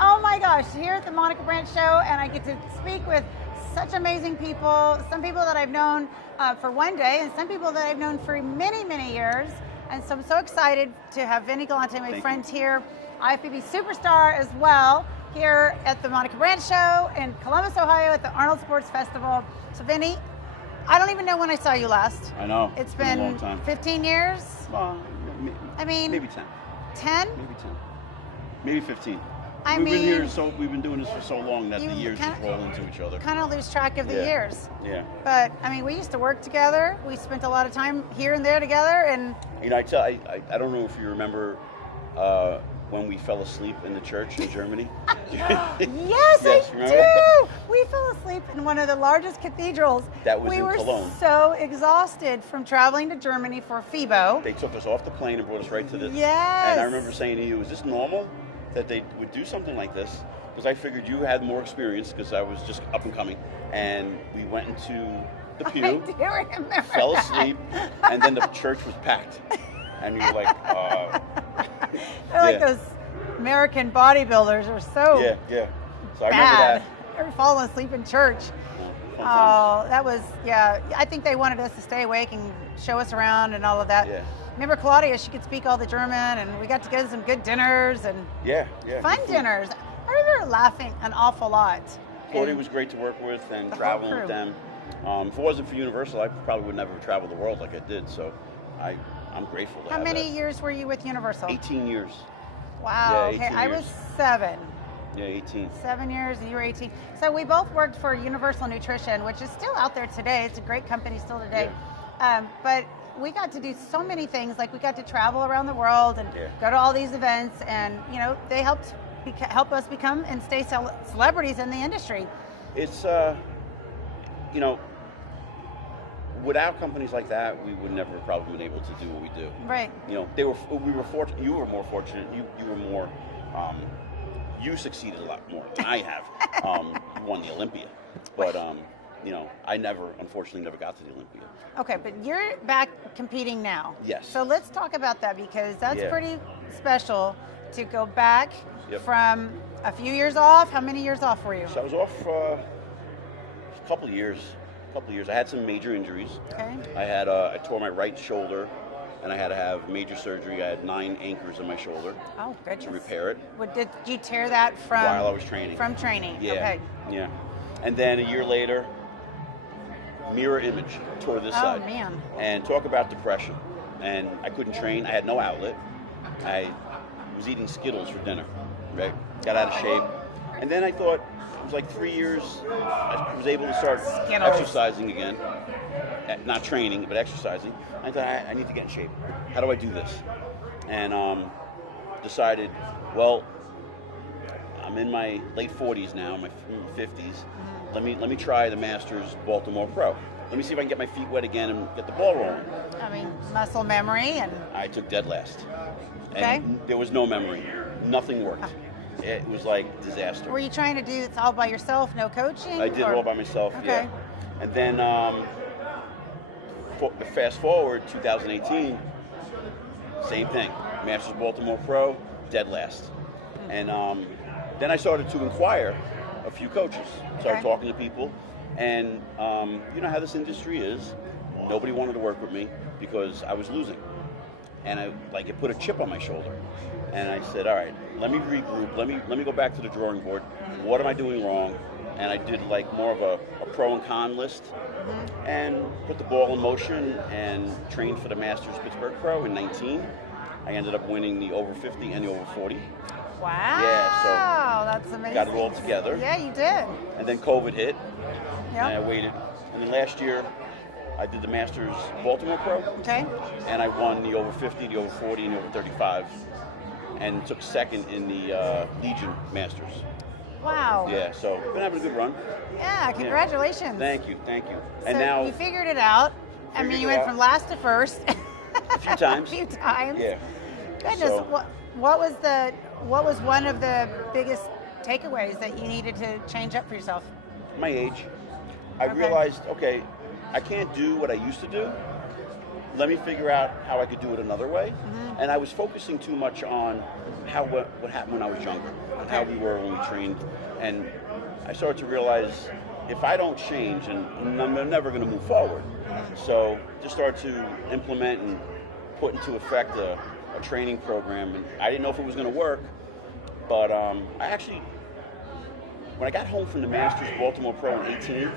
Oh my gosh, here at the Monica Brant Show, and I get to speak with such amazing people, some people that I've known for one day, and some people that I've known for many, many years. And so I'm so excited to have Vinny Galanti, my friends here, IFBB superstar as well, here at the Monica Brant Show in Columbus, Ohio at the Arnold Sports Festival. So Vinny, I don't even know when I saw you last. I know. It's been been a long time. 15 years? Well, I mean, maybe 10. 10? Maybe 10. Maybe 15. We've been doing this for so long that the years just roll into each other. Kind of lose track of the years. Yeah. But I mean, we used to work together. We spent a lot of time here and there together, and You know, I don't know if you remember when we fell asleep in the church in Germany. yes, I remember? do. We fell asleep in one of the largest cathedrals. That was we in were Cologne. so exhausted from traveling to Germany for FIBO. They took us off the plane and brought us right to this. Yes. And I remember saying to you, is this normal that they would do something like this? Because I figured you had more experience because I was just up and coming. And we went into the pew, I do remember fell that. asleep, and then the church was packed. And you were like, They're like those American bodybuilders are so yeah. So I remember bad. that. They're falling asleep in church. Fun times. Oh, that was, I think they wanted us to stay awake and show us around and all of that. Yeah. Remember Claudia, she could speak all the German, and we got to go to some good dinners and Yeah. fun dinners. I remember laughing an awful lot. Claudia And was great to work with and the whole traveling crew. with them. If it wasn't for Universal, I probably would never have traveled the world like I did. So I'm grateful to How have many that. years were you with Universal? 18 years. Wow, Yeah, okay, 18 I years. was 7. Yeah, 18. 7 years, and you were 18. So we both worked for Universal Nutrition, which is still out there today. It's a great company still today. But we got to do so many things. Like we got to travel around the world and go to all these events, and they helped help us become and stay celebrities in the industry. It's without companies like that, we would never have probably been able to do what we do. Right. We were fortunate. You were more fortunate. You were more. You succeeded a lot more than I have. You won the Olympia, but I unfortunately never got to the Olympia. Okay, but you're back competing now. Yes. So let's talk about that, because that's Yeah. pretty special to go back Yep. from a few years off. How many years off were you? So I was off a couple of years. I had some major injuries. Okay. I tore my right shoulder, and I had to have major surgery. I had 9 anchors in my shoulder Oh, goodness. to repair it Did you tear that from? while I was training. From training. Yeah. Okay. Yeah. And then a year later, mirror image, tore this side. Oh man. And talk about depression. And I couldn't train. I had no outlet. I was eating Skittles for dinner, right? Got out of shape. And then I thought, it was like 3 years, I was able to start Skittles. exercising again. Not training, but exercising. I thought, I need to get in shape. How do I do this? And decided, well, I'm in my late 40s now, my 50s. Let me try the Masters Baltimore Pro. Let me see if I can get my feet wet again and get the ball rolling. I mean, muscle memory and. I took dead last. And Okay. there was no memory. Nothing worked. It was like disaster. Were you trying to do this all by yourself, no coaching? I did it all by myself, Okay. yeah. And then fast forward, 2018, same thing. Masters Baltimore Pro, dead last. And then I started to inquire a few coaches. Started talking to people. And you know how this industry is. Nobody wanted to work with me because I was losing. And it put a chip on my shoulder. And I said, all right, let me regroup. Let me go back to the drawing board. What am I doing wrong? And I did more of a pro and con list, and put the ball in motion and trained for the Masters Pittsburgh Pro in 19. I ended up winning the over 50 and the over 40. Wow. Yeah, so that's amazing. got it all together. Yeah, you did. And then COVID hit, Yeah. and I waited. And then last year, I did the Masters Baltimore Pro, Okay. and I won the over 50, the over 40, and the over 35, and took second in the Legion Masters. Wow. Yeah, so been having a good run. Yeah, congratulations. Thank you. So And now you figured it out. I mean, Figured you it went out. from last to first. a few times. A few times. Yeah. Goodness, So- what was one of the biggest takeaways that you needed to change up for yourself? My age. I Okay. realized, okay, I can't do what I used to do. let me figure out how I could do it another way. And I was focusing too much on what happened when I was younger, and how we were when we trained. And I started to realize if I don't change, and I'm never going to move forward. So just started to implement and put into effect a training program. And I didn't know if it was going to work, but I actually, when I got home from the Masters Baltimore Pro in 18,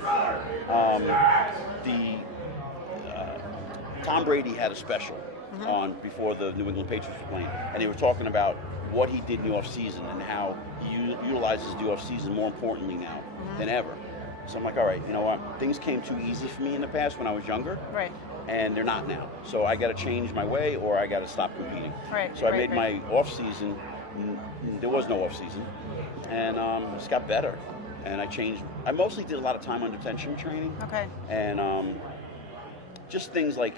Tom Brady had a special on before the New England Patriots were playing, and they were talking about what he did in the off season and how he utilizes the off season more importantly now than ever. So I'm like, all right, you know what? Things came too easy for me in the past when I was younger, and they're not now. So I got to change my way, or I got to stop competing. So I made my off season. There was no off season, and just got better. And I changed. I mostly did a lot of time under tension training. And just things like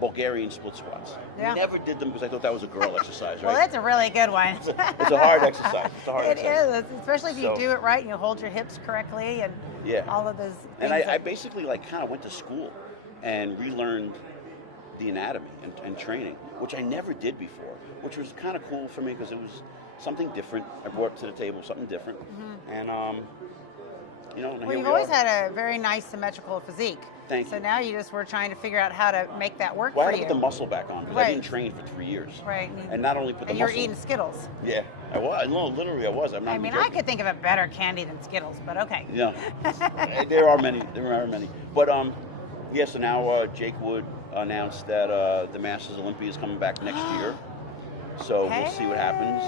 Bulgarian split squats. Never did them because I thought that was a girl exercise, right? Well, that's a really good one. It's a hard exercise. It is, especially if you do it right and you hold your hips correctly and all of those things. And I basically kind of went to school and relearned the anatomy and training, which I never did before, which was kind of cool for me because it was something different. I brought to the table something different. And, well, you've always had a very nice symmetrical physique. Thank you. So now you just were trying to figure out how to make that work for you. I had to put the muscle back on because I didn't train for 3 years. And not only put the muscle. And you were eating Skittles. Yeah, I was. No, literally I was. I mean, I could think of a better candy than Skittles, but okay. Yeah, there are many. But so now Jake Wood announced that the Masters Olympia is coming back next year. So we'll see what happens.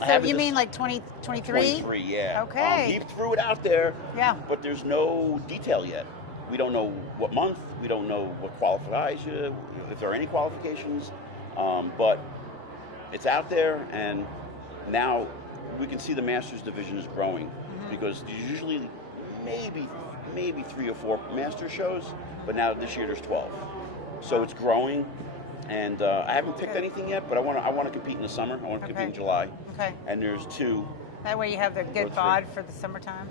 So you mean like 2023? 23, yeah. Okay. He threw it out there. Yeah. But there's no detail yet. We don't know what month. We don't know what qualifies you, if there are any qualifications. But it's out there, and now we can see the Masters division is growing because there's usually maybe 3 or 4 Master shows, but now this year there's 12. So it's growing. And I haven't picked anything yet, but I want to compete in the summer. I want to compete in July. And there's 2. That way you have the good bod for the summertime.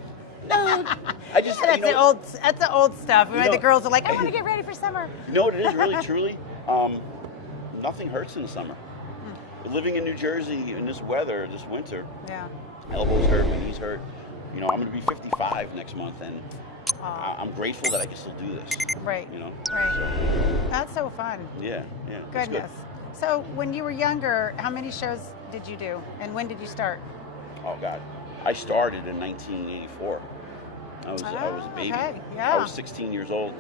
No, I just that's the old stuff. The girls are like, I want to get ready for summer. You know what it is, really, truly? Nothing hurts in the summer. Living in New Jersey in this weather, this winter. Elbows hurt, my knees hurt. I'm going to be 55 next month, and I'm grateful that I can still do this. So. That's so fun. Yeah. Goodness. So when you were younger, how many shows did you do, and when did you start? Oh God, I started in 1984. I was a baby. I was 16 years old.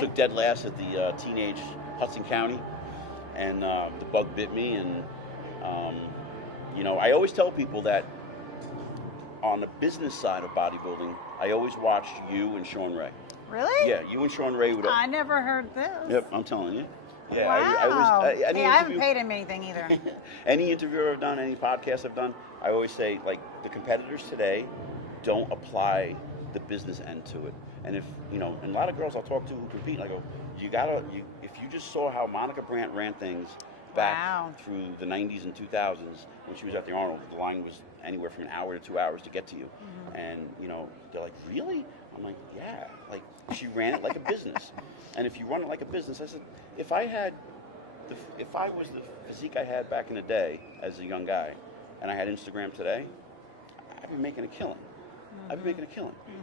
Took dead last at the teenage Hudson County, and the bug bit me. And I always tell people that on the business side of bodybuilding, I always watched you and Sean Ray. Really? Yeah, you and Sean Ray would. I never heard this. Yep, I'm telling you. Yeah, wow. I haven't paid him anything either. Any interview I've done, any podcast I've done, I always say, like, the competitors today don't apply the business end to it. And if, and a lot of girls I'll talk to who compete, I go, if you just saw how Monica Brant ran things back through the 90s and 2000s when she was at the Arnold, the line was anywhere from an hour to 2 hours to get to you. And, they're like, really? I'm like, yeah. Like, she ran it like a business. And if you run it like a business, I said, if I was the physique I had back in the day as a young guy, and I had Instagram today, I'd be making a killing.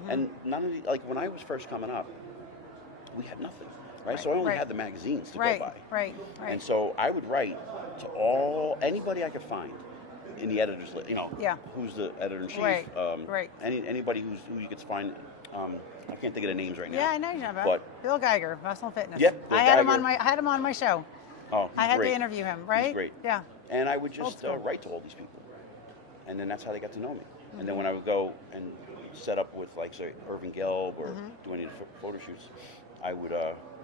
And none of when I was first coming up, we had nothing, right? So I only had the magazines to go by. And so I would write to anybody I could find in the editor's list. Who's the editor-in-chief? Anybody who you could find. I can't think of the names right now. Yeah, I know you're talking about. But Bill Geiger, Muscle and Fitness. Yep, I had him on my show. Oh, I had to interview him, right? He's great. Yeah. And I would just write to all these people, and then that's how they got to know me. And then when I would go and set up with, like, say, Irving Gelb or do any photo shoots, I would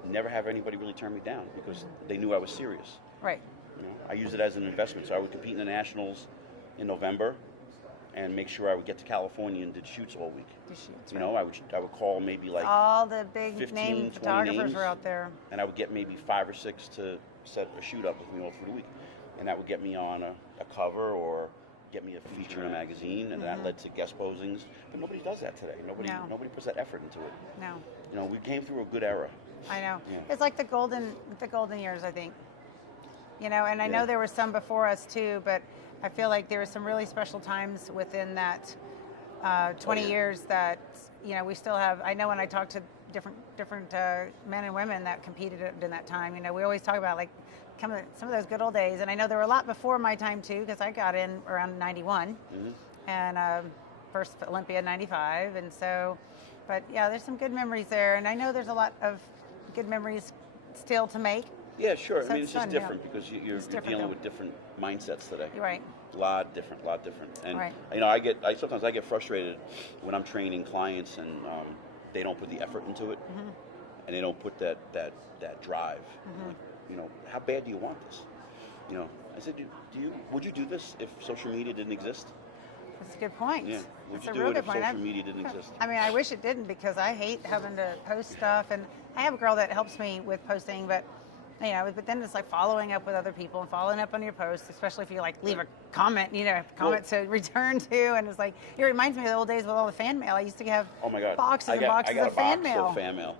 never have anybody really turn me down because they knew I was serious. Right. I used it as an investment. So I would compete in the Nationals in November and make sure I would get to California and did shoots all week. I would call maybe like all the big 15, name 20 photographers names, were out there. And I would get maybe 5 or 6 to set a shoot up with me all through the week. And that would get me on a cover or get me a feature in a magazine, and that led to guest posings. But nobody does that today. Nobody puts that effort into it. No. You know, we came through a good era. I know. Yeah. It's like the golden years, I think. You know, and I know there were some before us too, but I feel like there were some really special times within that 20 years that, you know, we still have. I know when I talk to different men and women that competed in that time, you know, we always talk about like some of those good old days. And I know there were a lot before my time too, because I got in around 91 and first Olympia 95. And so, but yeah, there's some good memories there. And I know there's a lot of good memories still to make. Yeah, sure. So I mean, it's just fun, different because you're dealing with different mindsets today. You're right. A lot different. And right. you know, sometimes I get frustrated when I'm training clients and they don't put the effort into it, and they don't put that drive. Like, you know, how bad do you want this? You know, I said, would you do this if social media didn't exist? That's a good point. Yeah. Would That's you a do real it good if point. social media didn't exist? I mean, I wish it didn't because I hate having to post stuff, and I have a girl that helps me with posting, but you know, but then it's like following up with other people and following up on your posts, especially if you like leave a comment, you know, comments to return to, and it's like, it reminds me of the old days with all the fan mail. I used to have boxes and boxes of fan mail. I got a box of fan mail,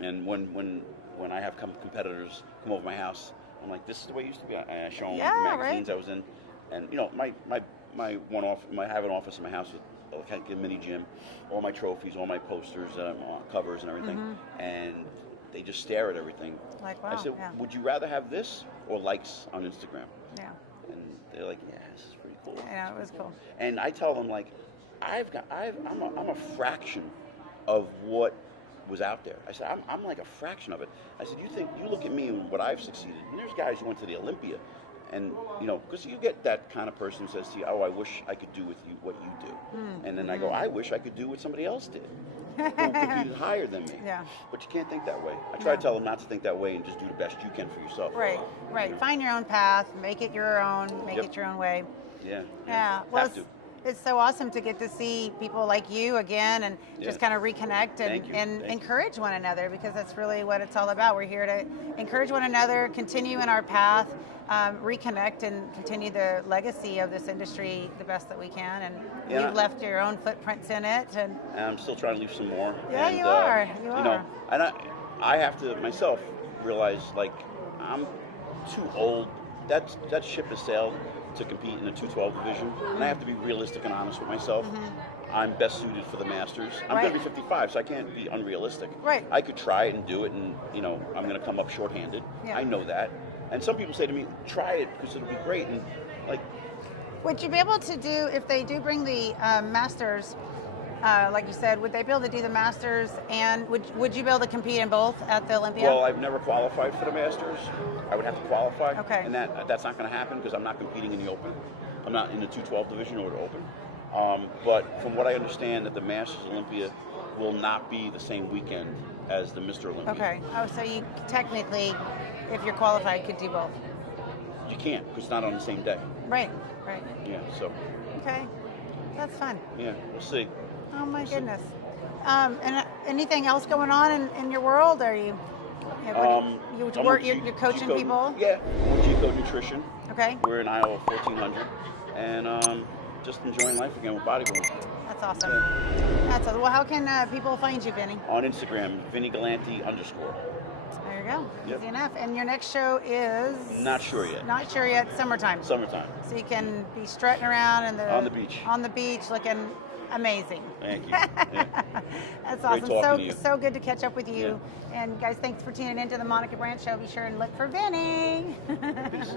and when I have competitors come over my house, I'm like, this is the way it used to be. I show them the magazines I was in, and you know, I have an office in my house with like a mini gym, all my trophies, all my posters, covers, and everything, and they just stare at everything. Like, wow. I said, would you rather have this or likes on Instagram? Yeah. And they're like, yeah, this is pretty cool. Yeah, it was cool. And I tell them, like, I'm a fraction of what was out there. I said, I'm like a fraction of it. I said, you look at me and what I've succeeded, and there's guys who went to the Olympia, and, you know, because you get that kind of person who says to you, oh, I wish I could do with you what you do. And then I go, I wish I could do what somebody else did. Who competed higher than me. Yeah. But you can't think that way. I try to tell them not to think that way and just do the best you can for yourself. Right. You know? Find your own path, make it your own, make it your own way. Yeah. Well, it's so awesome to get to see people like you again and just kind of reconnect and encourage one another, because that's really what it's all about. We're here to encourage one another, continue in our path, reconnect and continue the legacy of this industry the best that we can. And you've left your own footprints in it. And I'm still trying to leave some more. Yeah, and, you are. You know, and I have to myself realize, like, I'm too old. That ship has sailed to compete in the 212 division, and I have to be realistic and honest with myself. I'm best suited for the Masters. I'm going to be 55, so I can't be unrealistic. Right. I could try it and do it, and, you know, I'm going to come up shorthanded. Yeah. I know that. And some people say to me, try it because it'll be great. And, like, would you be able to do, if they do bring the Masters, like you said, would they be able to do the Masters, and would you be able to compete in both at the Olympia? Well, I've never qualified for the Masters. I would have to qualify. Okay. And that's not going to happen because I'm not competing in the Open. I'm not in the 212 division or the Open. But from what I understand, that the Masters Olympia will not be the same weekend as the Mr. Olympia. Okay. Oh, so you technically, if you're qualified, could do both. You can't because it's not on the same day. Right. Yeah, so. Okay. That's fun. Yeah, we'll see. Oh my goodness. And anything else going on in your world? Are you you're coaching G-Code, people? Yeah, G-Code Nutrition. Okay. We're in Iowa 1400, and just enjoying life again with bodybuilding. That's awesome. Yeah. That's awesome. Well, how can people find you, Vinny? On Instagram, Vinny Galanti _. There you go. Yep. Easy enough. And your next show is? Not sure yet. Not sure yet. Summertime. Summertime. So you can be strutting around on the beach. On the beach, looking amazing. Thank you. Yeah. That's Great awesome. So good to catch up with you. Yeah. And guys, thanks for tuning in to the Monica Brant Show. Be sure and look for Vinny. Peace.